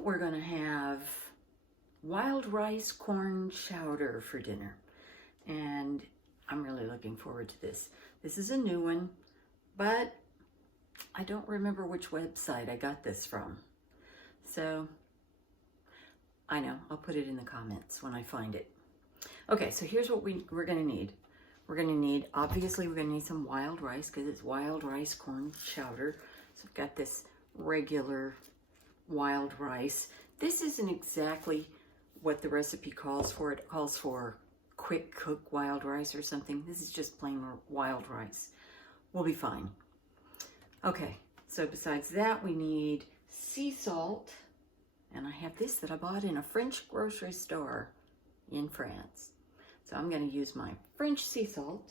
then we're gonna have wild rice corn chowder for dinner. And I'm really looking forward to this. This is a new one, but I don't remember which website I got this from. So I know, I'll put it in the comments when I find it. Okay, so here's what we're gonna need. Obviously we're gonna need some wild rice because it's wild rice corn chowder. So I've got this regular wild rice. This isn't exactly what the recipe calls for. It calls for quick cook wild rice or something. This is just plain wild rice. We'll be fine. Okay, so besides that, we need sea salt. And I have this that I bought in a French grocery store in France. So I'm going to use my French sea salt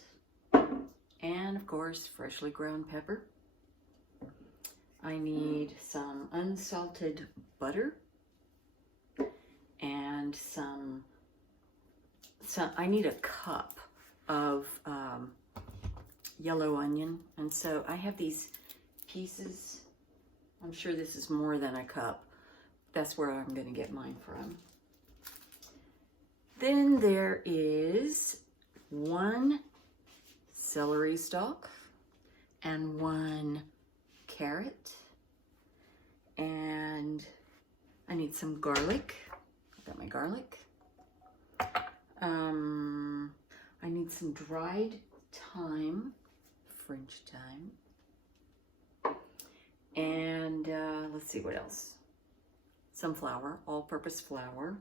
and, of course, freshly ground pepper. I need some unsalted butter and I need a cup of yellow onion. And so I have these pieces. I'm sure this is more than a cup. That's where I'm going to get mine from. Then there is 1 celery stalk and 1 carrot. And I need some garlic. I've got my garlic. I need some dried thyme, French thyme. And let's see what else. Some flour, all-purpose flour.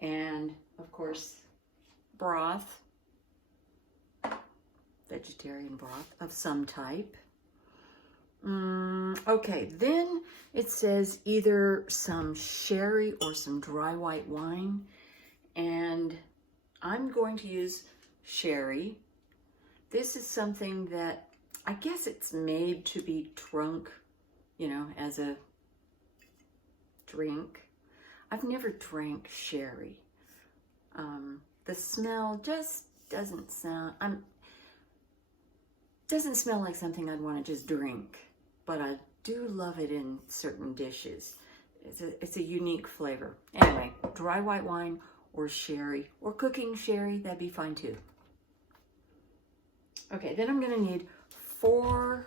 And, of course, broth, vegetarian broth of some type. Okay, then it says either some sherry or some dry white wine. And I'm going to use sherry. This is something that I guess it's made to be drunk, you know, as a drink. I've never drank sherry. The smell just doesn't smell like something I'd want to just drink, but I do love it in certain dishes. It's a unique flavor. Anyway, dry white wine or sherry or cooking sherry, that'd be fine too. Okay, then I'm gonna need 4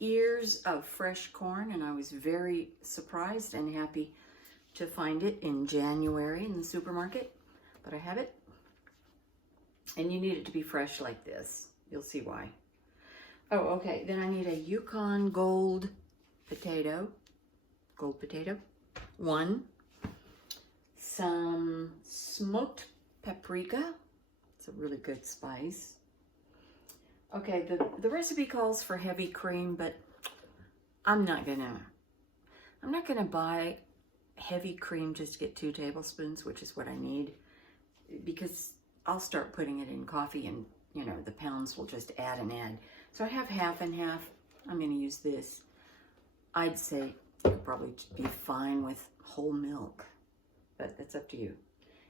ears of fresh corn, and I was very surprised and happy to find it in January in the supermarket, but I have it. And you need it to be fresh like this. You'll see why. Oh, okay, then I need a Yukon Gold potato, 1. Some smoked paprika. It's a really good spice. Okay, the recipe calls for heavy cream, but I'm not gonna buy heavy cream just to get 2 tablespoons, which is what I need, because I'll start putting it in coffee and, you know, the pounds will just add and add. So I have half and half. I'm gonna use this. I'd say you could probably be fine with whole milk, but that's up to you.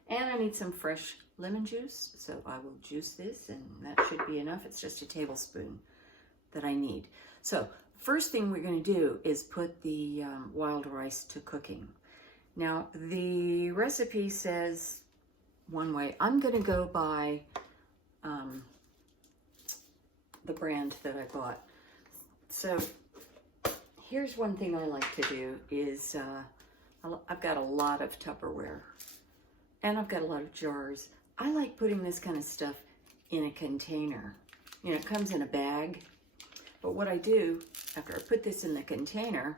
And I need some fresh lemon juice, so I will juice this, and that should be enough. It's just a tablespoon that I need. So first thing we're going to do is put the wild rice to cooking. Now, the recipe says one way. I'm going to go by the brand that I bought. So here's one thing I like to do is I've got a lot of Tupperware. And I've got a lot of jars. I like putting this kind of stuff in a container. You know, it comes in a bag. But what I do, after I put this in the container,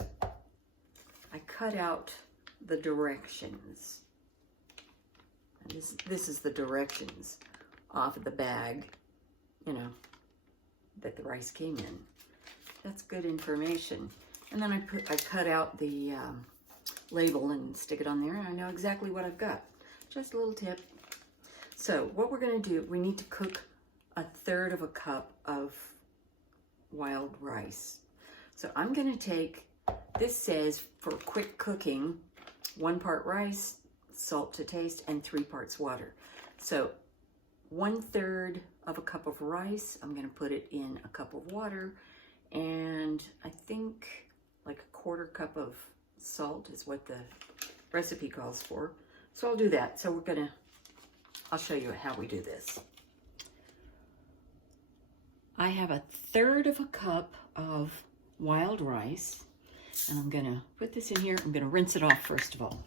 I cut out the directions. And this is the directions off of the bag, you know, that the rice came in. That's good information. And then I cut out the label and stick it on there, and I know exactly what I've got. Just a little tip. So what we're going to do, we need to cook 1/3 cup of wild rice. So I'm going to take, this says for quick cooking, 1 part rice, salt to taste, and 3 parts water. So 1/3 cup of rice, I'm going to put it in a cup of water, and I think like 1/4 cup of salt is what the recipe calls for. So I'll do that. So I'll show you how we do this. I have 1/3 of a cup of wild rice, and I'm gonna put this in here. I'm gonna rinse it off first of all.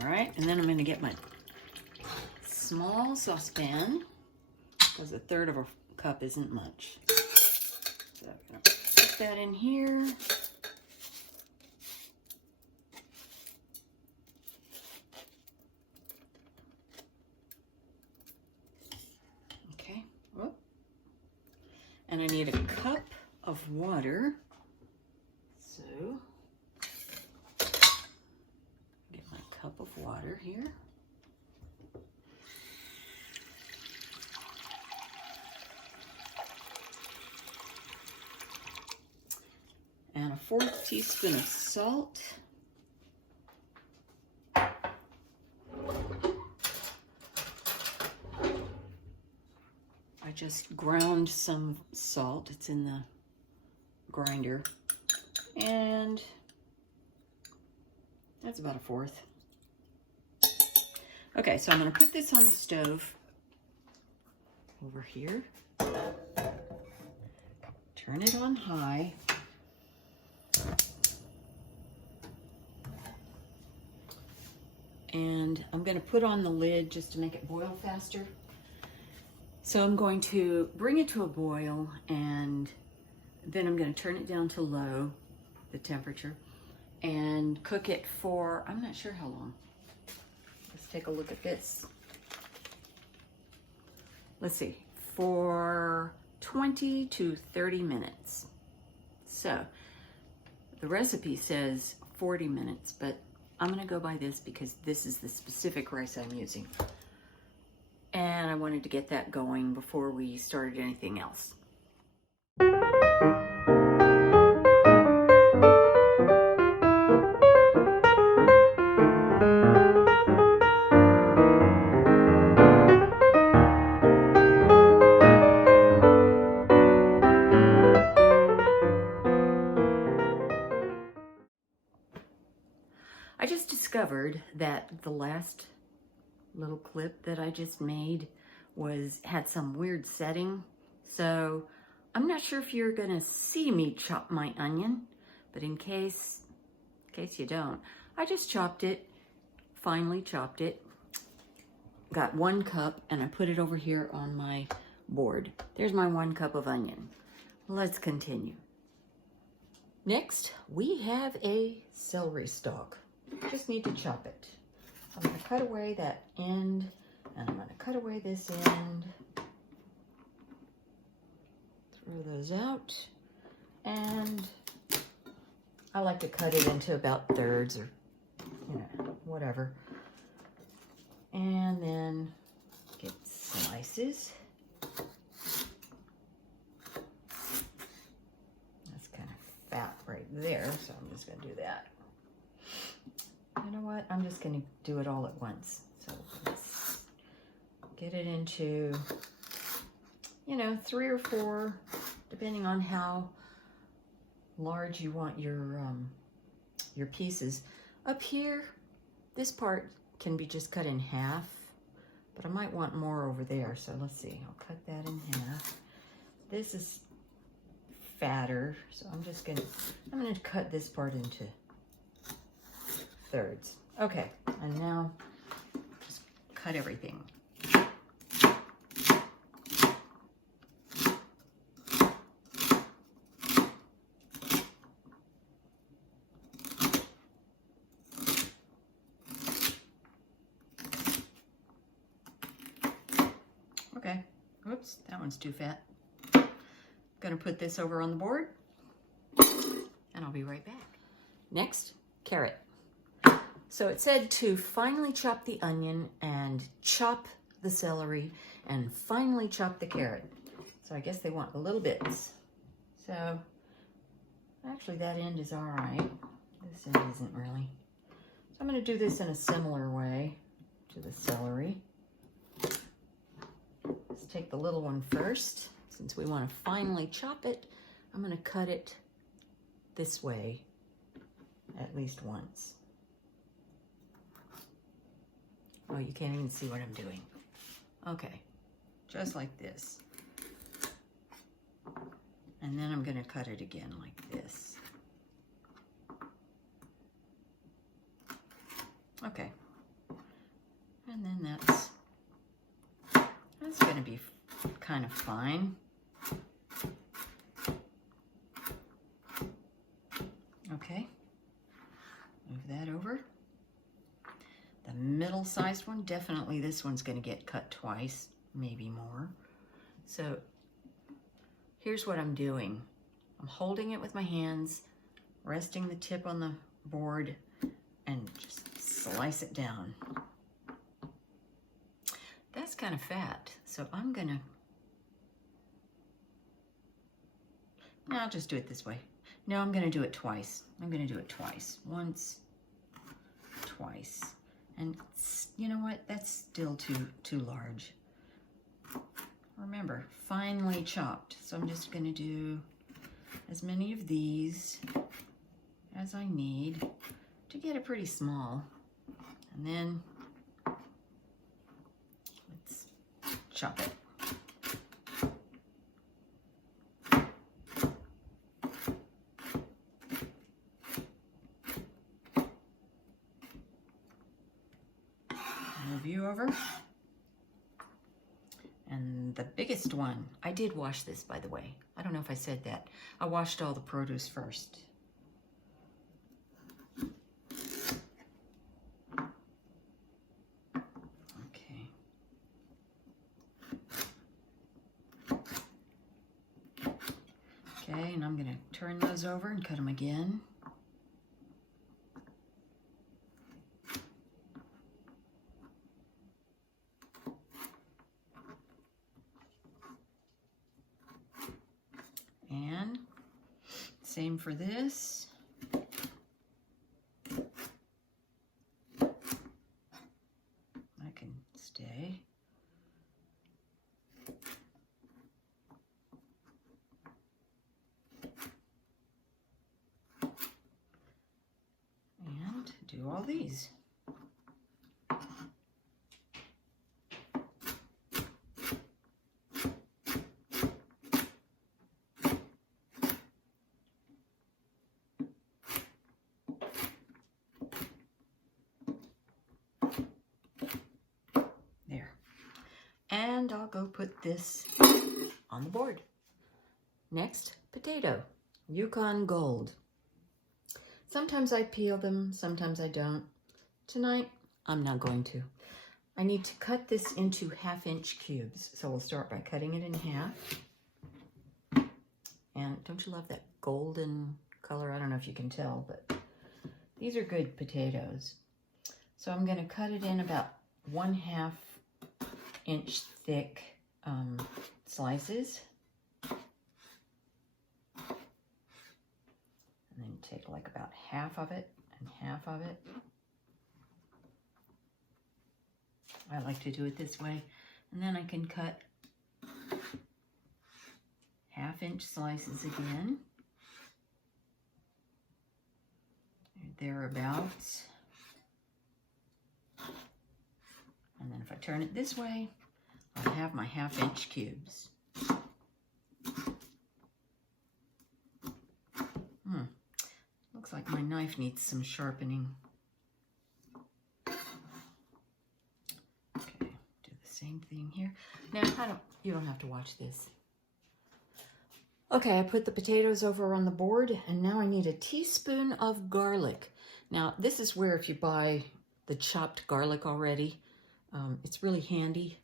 All right, and then I'm gonna get my small saucepan, because 1/3 of a cup isn't much. So I'm gonna put that in here. Okay, whoop. And I need a cup of water. So get my cup of water here. And a 1/4 teaspoon of salt. I just ground some salt. It's in the grinder. And that's about 1/4. Okay, so I'm going to put this on the stove over here. Turn it on high. And I'm going to put on the lid just to make it boil faster. So I'm going to bring it to a boil, and then I'm going to turn it down to low, the temperature, and cook it for, I'm not sure how long. Let's take a look at this. Let's see, for 20 to 30 minutes. So the recipe says 40 minutes, but I'm going to go by this because this is the specific rice I'm using. And I wanted to get that going before we started anything else. I just discovered that the last little clip that I just made had some weird setting. So I'm not sure if you're gonna see me chop my onion, but in case you don't, I just chopped it, finely chopped it, got 1 cup, and I put it over here on my board. There's my 1 cup of onion. Let's continue. Next, we have a celery stalk. Just need to chop it. I'm going to cut away that end, and I'm going to cut away this end. Throw those out. And I like to cut it into about 1/3 or, whatever. And then get slices. That's kind of fat right there, so I'm just going to do that. You know what? I'm just going to do it all at once. So let's get it into, 3 or 4, depending on how large you want your pieces. Up here, this part can be just cut in half, but I might want more over there. So let's see. I'll cut that in half. This is fatter, so I'm going to cut this part into 1/3. Okay, and now just cut everything. Okay, oops, that one's too fat. Gonna put this over on the board, and I'll be right back. Next, carrot. So it said to finely chop the onion and chop the celery and finely chop the carrot. So I guess they want little bits. So actually that end is all right. This end isn't really. So I'm going to do this in a similar way to the celery. Let's take the little one first. Since we want to finely chop it, I'm going to cut it this way at least once. Oh, you can't even see what I'm doing. Okay, just like this. And then I'm going to cut it again like this. Okay. And then that's going to be kind of fine. Okay. Move that over. The middle-sized one, definitely this one's going to get cut twice, maybe more. So here's what I'm doing. I'm holding it with my hands, resting the tip on the board, and just slice it down. That's kind of fat, so I'm gonna, no, I'll just do it this way. No, I'm gonna do it twice. I'm gonna do it twice. Once, twice. And you know what? That's still too large. Remember, finely chopped. So I'm just gonna do as many of these as I need to get it pretty small. And then let's chop it. Move you over. And the biggest one, I did wash this, by the way. I don't know if I said that. I washed all the produce first. Okay. Okay, and I'm gonna turn those over and cut them again. And same for this. That can stay. And do all these. And I'll go put this on the board. Next, potato, Yukon Gold. Sometimes I peel them, sometimes I don't. Tonight, I'm not going to. I need to cut this into 1/2-inch cubes. So we'll start by cutting it in half. And don't you love that golden color? I don't know if you can tell, but these are good potatoes. So I'm gonna cut it in about 1/2 inch thick slices. And then take like about half of it and half of it. I like to do it this way. And then I can cut 1/2-inch slices again. Thereabouts. And then if I turn it this way, I'll have my 1/2-inch cubes. Looks like my knife needs some sharpening. Okay, do the same thing here. Now, you don't have to watch this. Okay, I put the potatoes over on the board, and now I need a teaspoon of garlic. Now, this is where if you buy the chopped garlic already, it's really handy.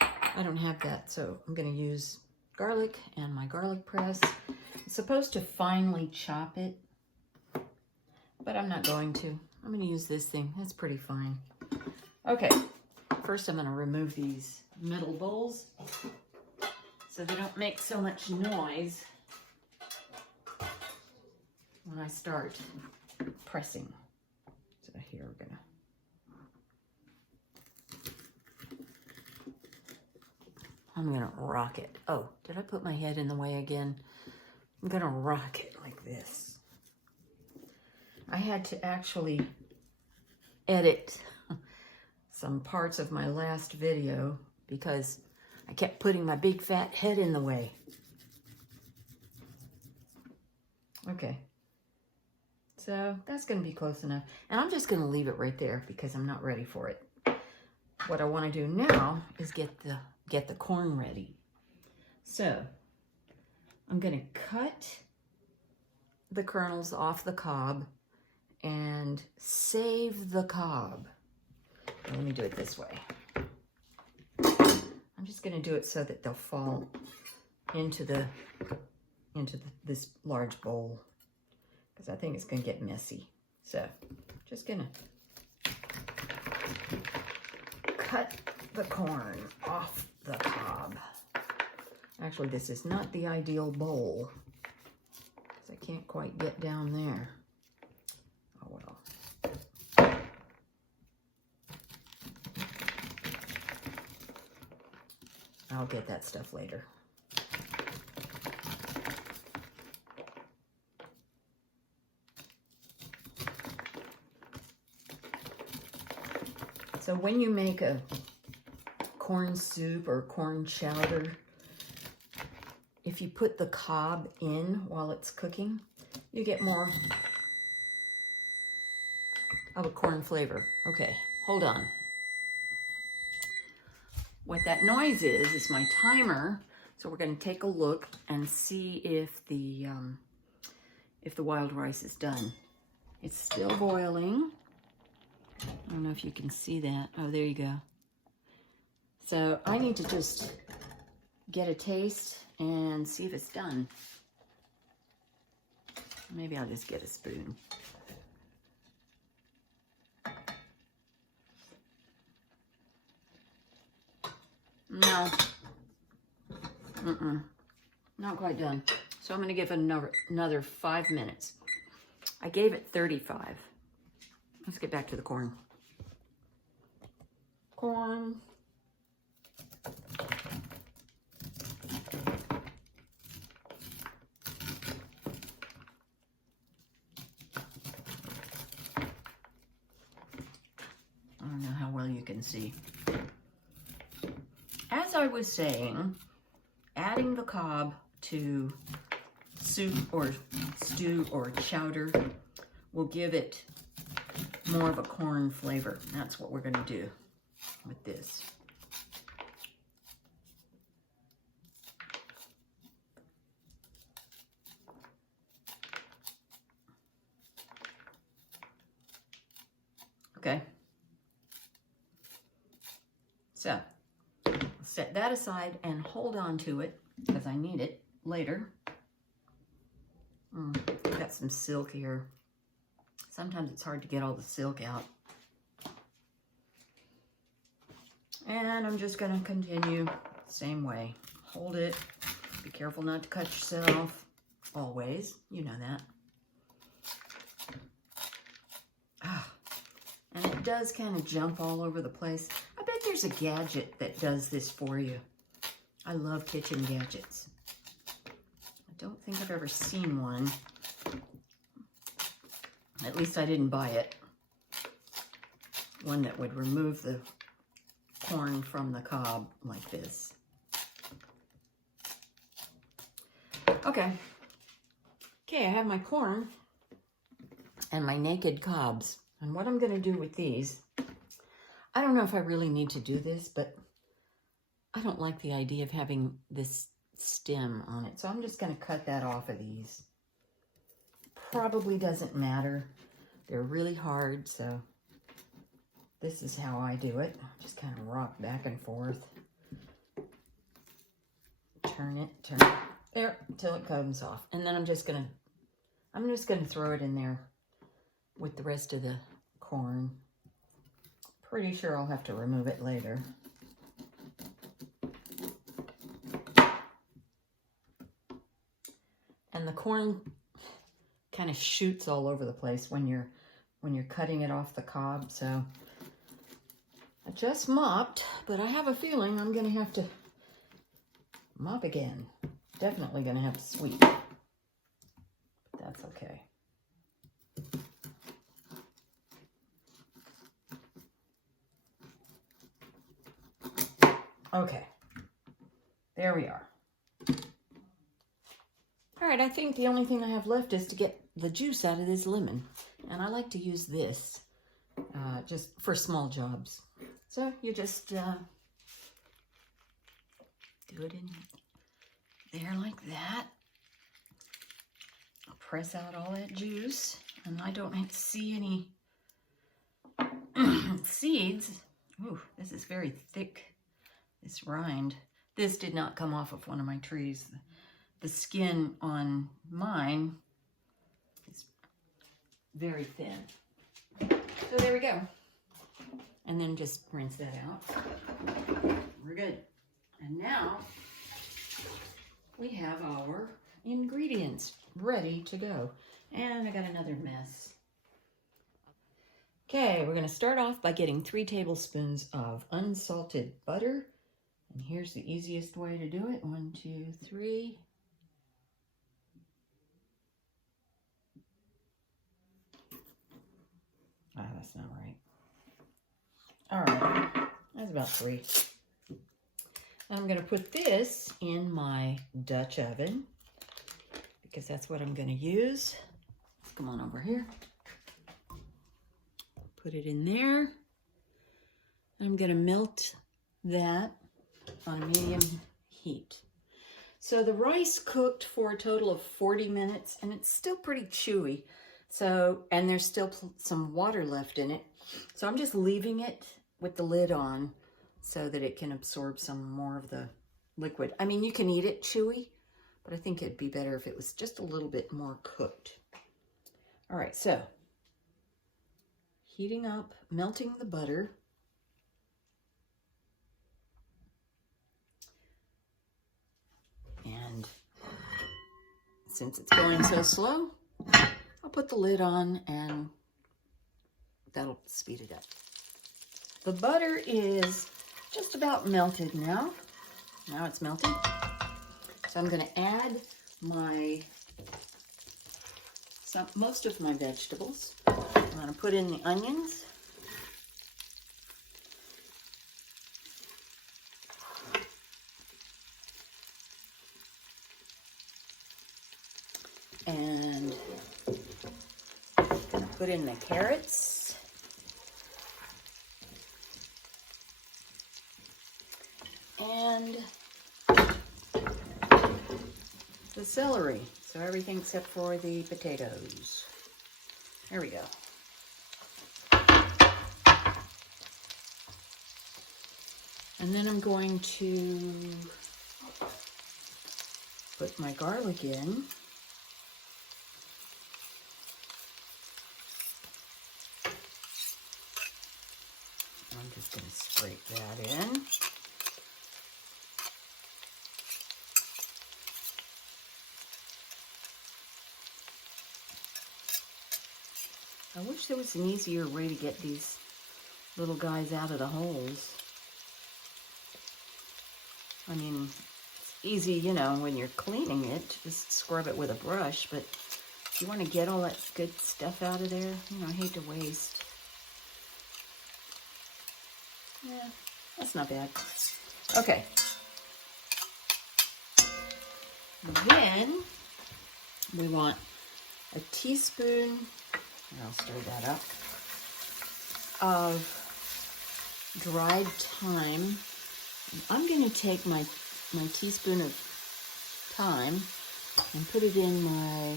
I don't have that, so I'm going to use garlic and my garlic press. It's supposed to finely chop it, but I'm not going to. I'm going to use this thing. That's pretty fine. Okay, first I'm going to remove these middle bowls so they don't make so much noise when I start pressing. So here we're going to I'm going to rock it. Oh, did I put my head in the way again? I'm going to rock it like this. I had to actually edit some parts of my last video because I kept putting my big fat head in the way. Okay. So that's going to be close enough. And I'm just going to leave it right there because I'm not ready for it. What I want to do now is get the corn ready. So I'm going to cut the kernels off the cob and save the cob. Let me do it this way. I'm just going to do it so that they'll fall into this large bowl because I think it's going to get messy. So just going to cut the corn off the cob. Actually, this is not the ideal bowl because I can't quite get down there. Oh well. I'll get that stuff later. So when you make a corn soup or corn chowder, if you put the cob in while it's cooking, you get more of a corn flavor. Okay, hold on. What that noise is my timer. So we're going to take a look and see if the wild rice is done. It's still boiling. I don't know if you can see that. Oh, there you go. So I need to just get a taste and see if it's done. Maybe I'll just get a spoon. No. Not quite done. So I'm going to give it another 5 minutes. I gave it 35. Let's get back to the corn. Corn. I don't know how well you can see. As I was saying, adding the cob to soup or stew or chowder will give it more of a corn flavor. That's what we're going to do with this. Okay. So, set that aside and hold on to it because I need it later. Got some silk here. Sometimes it's hard to get all the silk out. And I'm just going to continue same way. Hold it. Be careful not to cut yourself. Always. You know that. And it does kind of jump all over the place. I bet there's a gadget that does this for you. I love kitchen gadgets. I don't think I've ever seen one. At least I didn't buy it. One that would remove the corn from the cob like this. Okay. Okay, I have my corn and my naked cobs. And what I'm going to do with these, I don't know if I really need to do this, but I don't like the idea of having this stem on it. So I'm just going to cut that off of these. Probably doesn't matter. They're really hard, so this is how I do it. Just kind of rock back and forth. Turn it. There, until it comes off. And then I'm just gonna throw it in there with the rest of the corn. Pretty sure I'll have to remove it later. And the corn kind of shoots all over the place when you're cutting it off the cob, so I just mopped, but I have a feeling I'm gonna have to Mop again. Definitely gonna have to sweep, but that's okay. Okay, there we are. All right, I think the only thing I have left is to get the juice out of this lemon. And I like to use this just for small jobs. So you just do it in there like that. I'll press out all that juice. And I don't see any seeds. Ooh, this is very thick, this rind. This did not come off of one of my trees. The skin on mine is very thin. So there we go. And then just rinse that out. We're good. And now we have our ingredients ready to go. And I got another mess. Okay, we're going to start off by getting 3 tablespoons of unsalted butter. And here's the easiest way to do it. 1, 2, 3. Ah, that's not right. All right, that's about 3. I'm going to put this in my Dutch oven because that's what I'm going to use. Come on over here. Put it in there. I'm going to melt that on a medium heat. So the rice cooked for a total of 40 minutes and it's still pretty chewy. So, and there's still some water left in it. So I'm just leaving it with the lid on so that it can absorb some more of the liquid. I mean, you can eat it chewy, but I think it'd be better if it was just a little bit more cooked. All right, so heating up, melting the butter. And since it's going so slow, I'll put the lid on and that'll speed it up. The butter is just about melted now. Now it's melted. So I'm going to add most of my vegetables. I'm going to put in the onions. And I'm going to put in the carrots. And the celery. So everything except for the potatoes. There we go. And then I'm going to put my garlic in. I'm just going to scrape that in. I wish there was an easier way to get these little guys out of the holes. I mean, it's easy, you know, when you're cleaning it, just scrub it with a brush, but if you want to get all that good stuff out of there, you know, I hate to waste. Yeah, that's not bad. Okay. Then we want a teaspoon, I'll stir that up, of dried thyme. I'm going to take my teaspoon of thyme and put it in my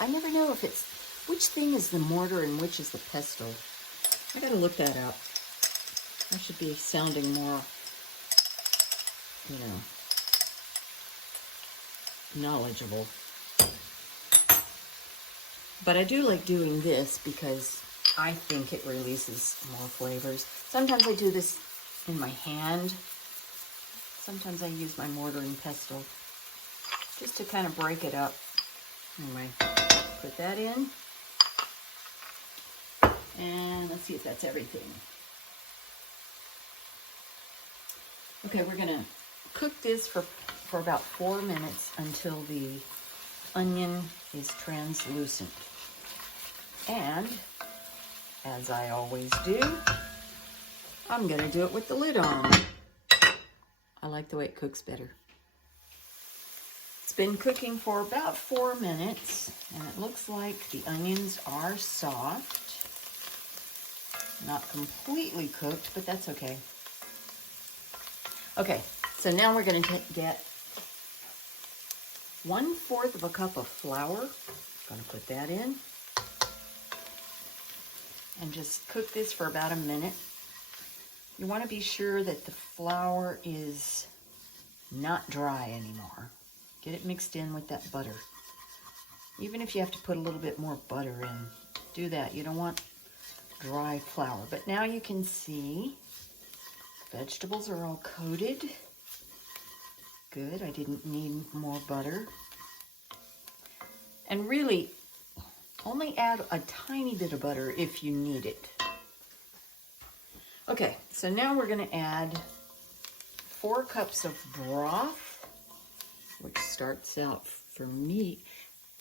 I never know if it's, which thing is the mortar and which is the pestle. I got to look that up. I should be sounding more, you know, knowledgeable. But I do like doing this because I think it releases more flavors. Sometimes I do this in my hand. Sometimes I use my mortar and pestle just to kind of break it up. Anyway, put that in. And let's see if that's everything. Okay, we're gonna cook this for about 4 minutes until the onion is translucent. And as I always do, I'm gonna do it with the lid on. I like the way it cooks better. It's been cooking for about 4 minutes, and it looks like the onions are soft. Not completely cooked, but that's okay. Okay, so now we're going to get 1/4 of a cup of flour. Going to put that in. And just cook this for about a minute. You want to be sure that the flour is not dry anymore. Get it mixed in with that butter. Even if you have to put a little bit more butter in, do that. You don't want dry flour. But now you can see vegetables are all coated. Good, I didn't need more butter. And really, only add a tiny bit of butter if you need it. Okay, so now we're gonna add 4 cups of broth, which starts out for me.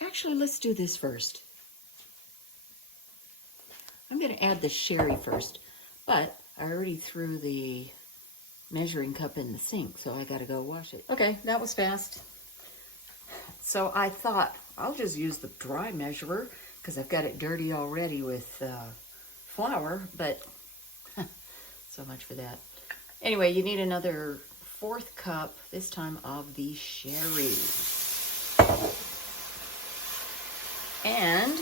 Actually, let's do this first. I'm gonna add the sherry first, but I already threw the measuring cup in the sink, so I gotta go wash it. Okay, that was fast. So I thought I'll just use the dry measurer because I've got it dirty already with flour, but so much for that. Anyway, you need another 1/4 cup, this time of the sherry. And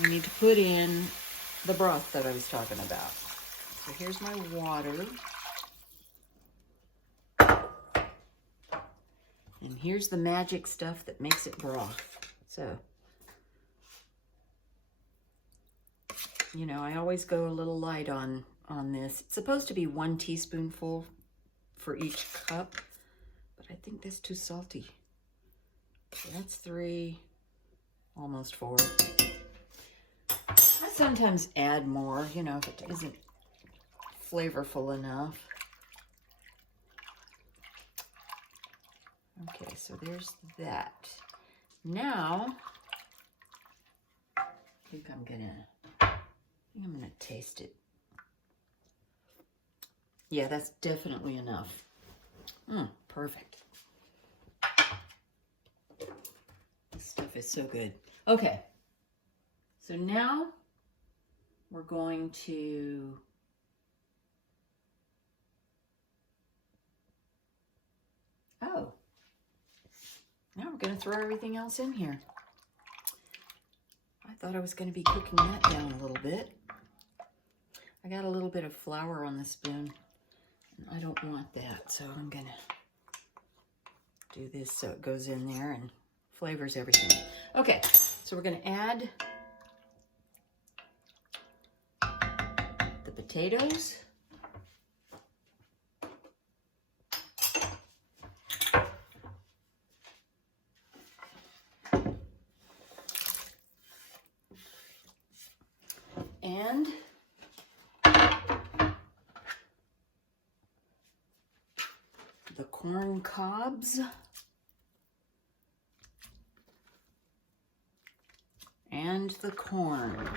we need to put in the broth that I was talking about. So here's my water. And here's the magic stuff that makes it broth. So, you know, I always go a little light on this. It's supposed to be 1 teaspoonful for each cup, but I think that's too salty. So that's 3, almost 4. I sometimes add more, you know, if it isn't flavorful enough. Okay, so there's that. Now, I think I'm gonna taste it. Yeah, that's definitely enough. Perfect. This stuff is so good. Okay, so now we're going to now we're going to throw everything else in here. I thought I was going to be cooking that down a little bit. I got a little bit of flour on the spoon, and I don't want that, so I'm going to do this so it goes in there and flavors everything. Okay, so we're going to add the potatoes. And the corn cobs and the corn.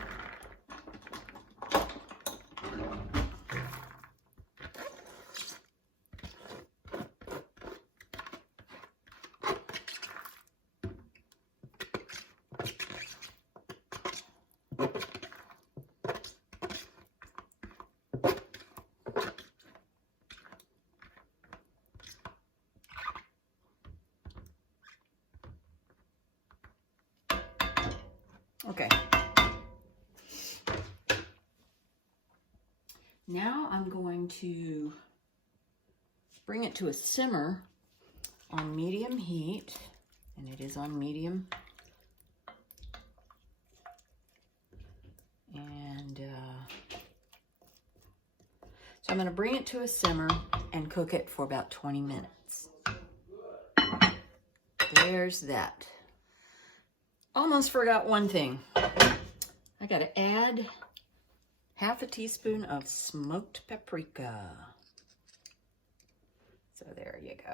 Okay. Now I'm going to bring it to a simmer on medium heat, and it is on medium. And so I'm going to bring it to a simmer and cook it for about 20 minutes. There's that. Almost forgot one thing. I got to add 1/2 teaspoon of smoked paprika. So there you go.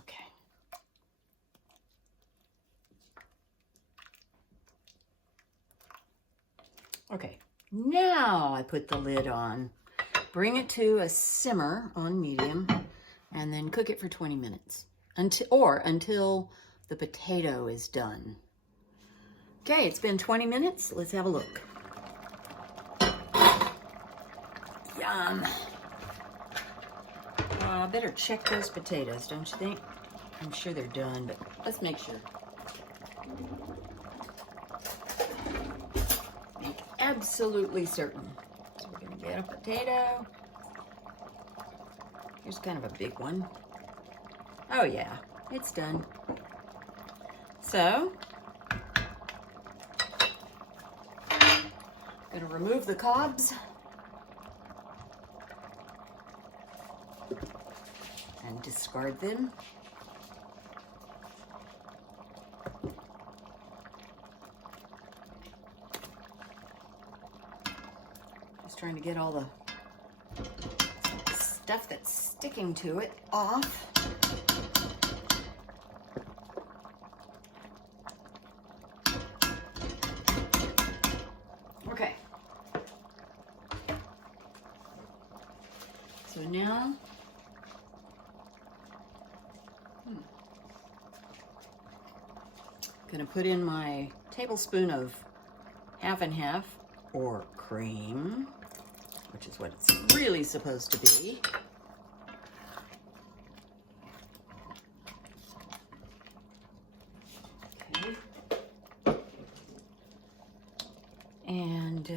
Okay. Okay, now I put the lid on. Bring it to a simmer on medium and then cook it for 20 minutes until the potato is done. Okay, it's been 20 minutes. Let's have a look. Yum. I better check those potatoes, don't you think? I'm sure they're done, but let's make sure. Make absolutely certain. So we're gonna get a potato. Here's kind of a big one. Oh yeah, it's done. So, gonna remove the cobs and discard them. Just trying to get all the stuff that's sticking to it off. Okay. So now, gonna put in my tablespoon of half and half, or cream, which is what it's really supposed to be. Okay. And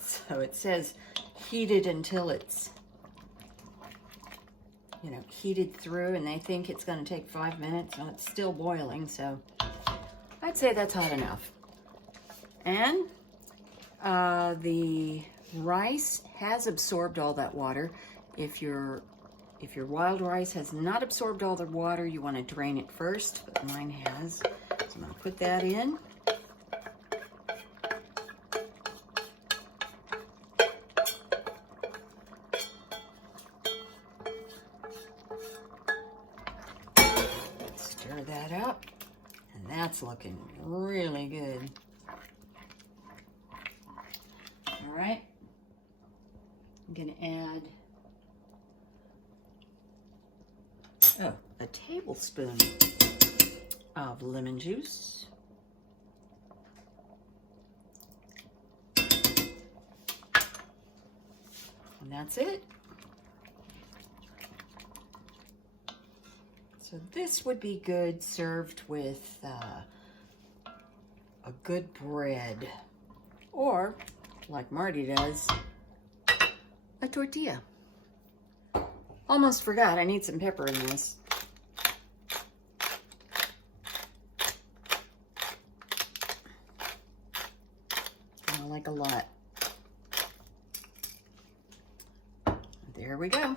so it says heated until it's, you know, heated through, and they think it's going to take 5 minutes. Well, it's still boiling, so I'd say that's hot enough. And the rice has absorbed all that water. If your wild rice has not absorbed all the water, you want to drain it first, but mine has. So I'm going to put that in. Stir that up, and that's looking really good. All right, I'm gonna add a tablespoon of lemon juice. And that's it. So this would be good served with a good bread, or like Marty does, a tortilla. Almost forgot, I need some pepper in this. I like a lot. There we go.